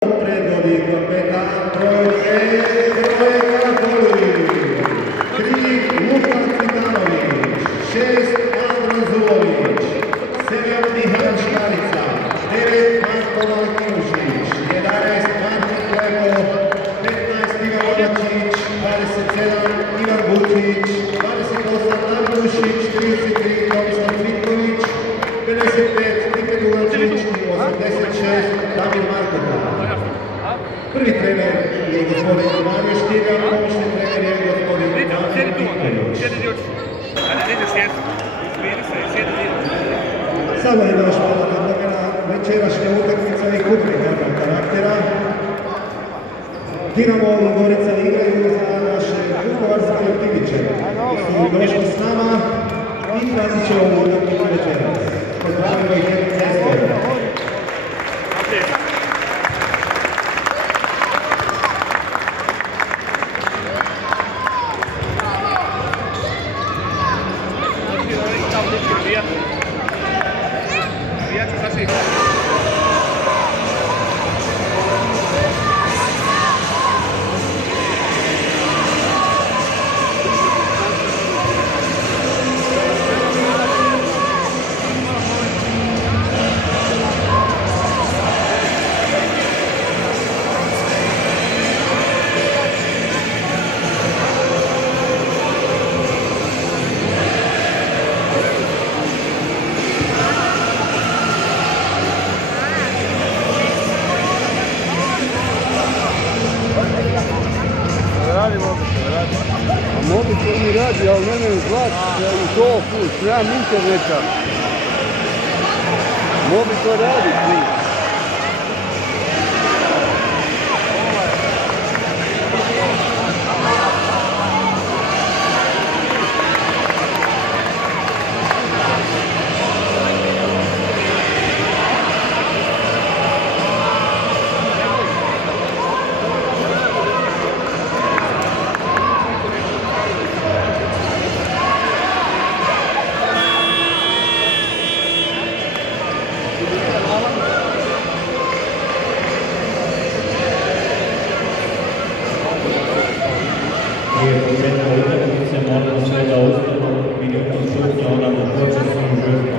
Predvodi kapetan trojke Katolić, 3 Luka Cvitanović, 6 Andro Zulović, 7 Mihael Škarica, 9 Marko Valkinušić, 11 Martin Klepo, 15 Ivan Lovačić, 27 Ivan Vučić, 28 Navrušić, 33 Tomislav Cvitković, 55 Nike Dulačić i 86 Damir Markota. Prvi trener je gospodin Mario Štigar, pomoćni trener je gospodin Damir Nikolić. Sada je došla vremena večerašnja utakmica i kupnih karaktera. Dinamo i Gorica igraju za naše vukovarske aktivičare. Su došli s nama i pazit će ovu utakmicu večeras. Pozdravimo ih jednom mjestu. Mogu to mi radi, ali mene zlači i to put, nemam interneta. Mogu to raditi. Prije početka utakmice molim sve da ostanu minutom šutnje, onda mu počne služiti.